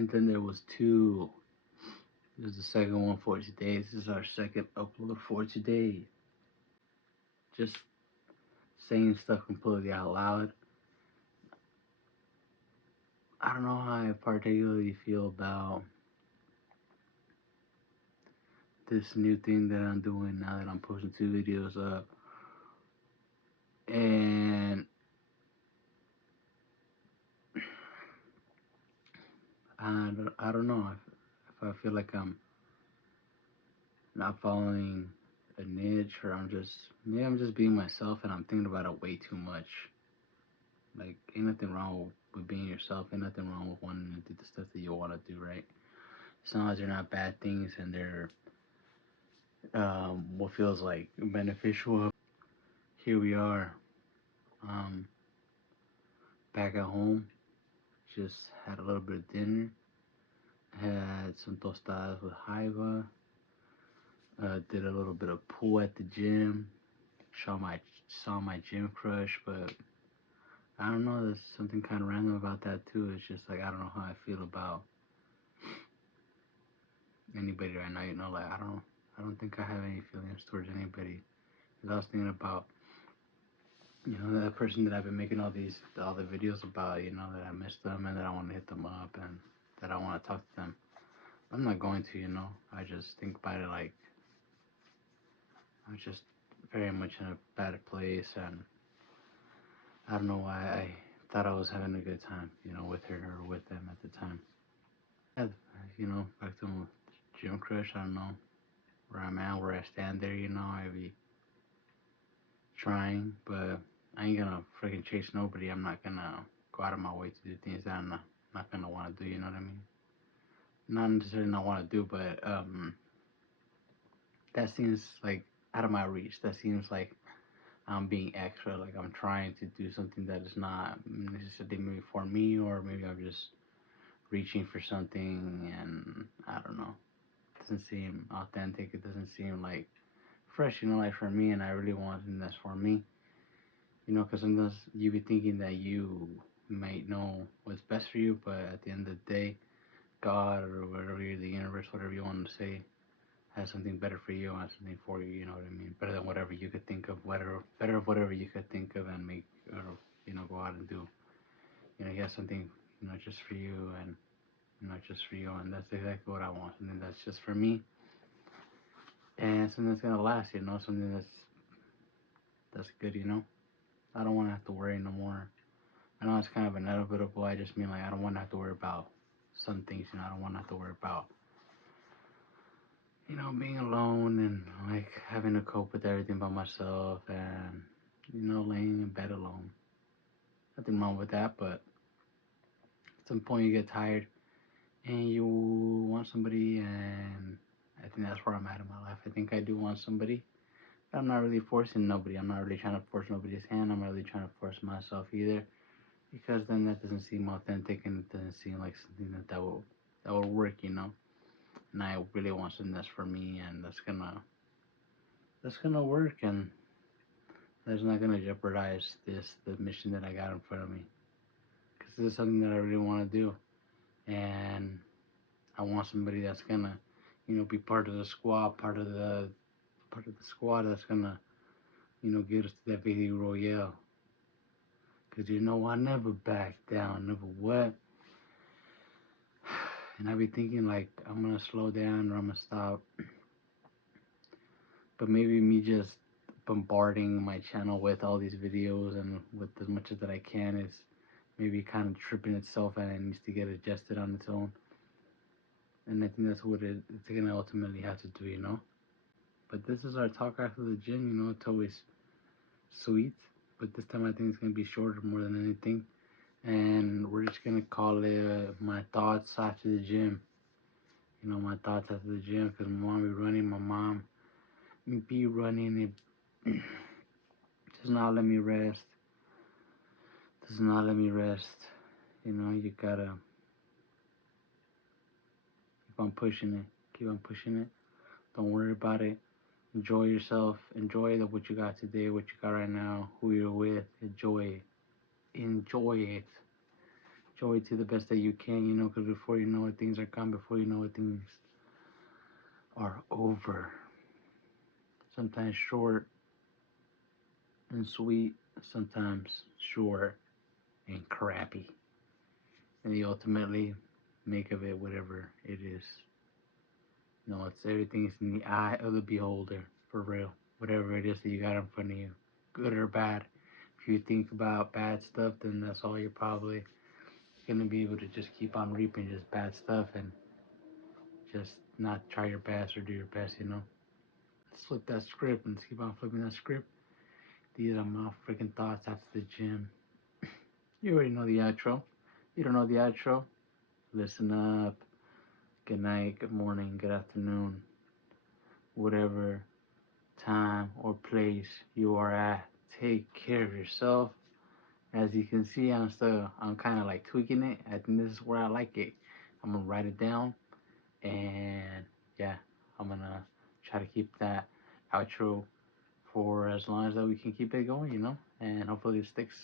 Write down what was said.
And then there was two. This is the second one for today. This is our second upload for today. Just saying stuff completely out loud. I don't know how I particularly feel about this new thing that I'm doing now that I'm posting two videos up. And I don't know if I feel like I'm not following a niche, or maybe I'm just being myself and I'm thinking about it way too much. Like, ain't nothing wrong with being yourself, ain't nothing wrong with wanting to do the stuff that you want to do, right? As long as they're not bad things and they're what feels like beneficial. Here we are, um, back at home. Just had a little bit of dinner. Had some tostadas with jaiba. Did a little bit of pool at the gym. Saw my gym crush, but I don't know. There's something kind of random about that too. It's just like I don't know how I feel about anybody right now. Like I don't think I have any feelings towards anybody. Cause I was thinking about that person that I've been making all the videos about. That I miss them and that I want to hit them up and that I want to talk to them. I'm not going to. I just think about it like I'm just very much in a bad place, and I don't know why I thought I was having a good time, with her or with them at the time. Yeah, back to gym crush. I don't know where I'm at, where I stand there. I be trying, but I ain't gonna freaking chase nobody. I'm not gonna go out of my way to do things that I'm not gonna want to do. You know what I mean? Not necessarily not want to do, but that seems like out of my reach. That seems like I'm being extra. Like I'm trying to do something that is not necessarily maybe for me, or maybe I'm just reaching for something, and I don't know. It doesn't seem authentic. It doesn't seem like fresh, like for me, and I really want something that's for me. Because sometimes you be thinking that you might know what's best for you, but at the end of the day, God or whatever, the universe, whatever you want to say, has something better for you, has something for you. You know what I mean? Better than whatever you could think of, better of whatever you could think of and make, or go out and do. He has something, just for you, and just for you, and that's exactly what I want. Something that's just for me, and something that's gonna last. Something that's good. I don't want to have to worry no more. I know it's kind of inevitable. I just mean like I don't want to have to worry about some things. I don't want to have to worry about being alone and like having to cope with everything by myself, and laying in bed alone. Nothing wrong with that, but at some point you get tired and you want somebody, and I think that's where I'm at in my life. I think I do want somebody. I'm not really forcing nobody. I'm not really trying to force nobody's hand. I'm not really trying to force myself either, because then that doesn't seem authentic, and it doesn't seem like something that will work. And I really want something that's for me, and that's gonna work, and that's not gonna jeopardize the mission that I got in front of me. Because this is something that I really want to do, and I want somebody that's gonna, be part of the squad, part of the squad that's gonna, get us to that victory royale. Cause I never back down, never what. And I be thinking like I'm gonna slow down or I'm gonna stop, but maybe me just bombarding my channel with all these videos and with as much as that I can is maybe kind of tripping itself, and it needs to get adjusted on its own. And I think that's what it's gonna ultimately have to do. But this is our talk after the gym. It's always sweet, but this time I think it's gonna be shorter more than anything, and we're just gonna call it my thoughts after the gym. My thoughts after the gym, because my mom be running. My mom be running. It does not let me rest. Does not let me rest. You gotta keep on pushing it. Keep on pushing it. Don't worry about it. Enjoy yourself. Enjoy what you got today, what you got right now, who you're with. Enjoy it. Enjoy it. enjoy to the best that you can, you know, because before you know it, things are gone. Before you know it, things are over. Sometimes short and sweet, sometimes short and crappy. And you ultimately make of it whatever it is. No, it's everything's in the eye of the beholder, for real. Whatever it is that you got in front of you, good or bad. If you think about bad stuff, then that's all you're probably gonna be able to just keep on reaping just bad stuff and just not try your best or do your best, you know? Let's flip that script and keep on flipping that script. These are my freaking thoughts after the gym. You already know the outro. You don't know the outro? Listen up. Good night, good morning, good afternoon, whatever time or place you are at. Take care of yourself. As you can see, I'm kind of like tweaking it. I think this is where I like it. I'm gonna write it down, and yeah, I'm gonna try to keep that outro for as long as that we can keep it going, you know, and hopefully it sticks.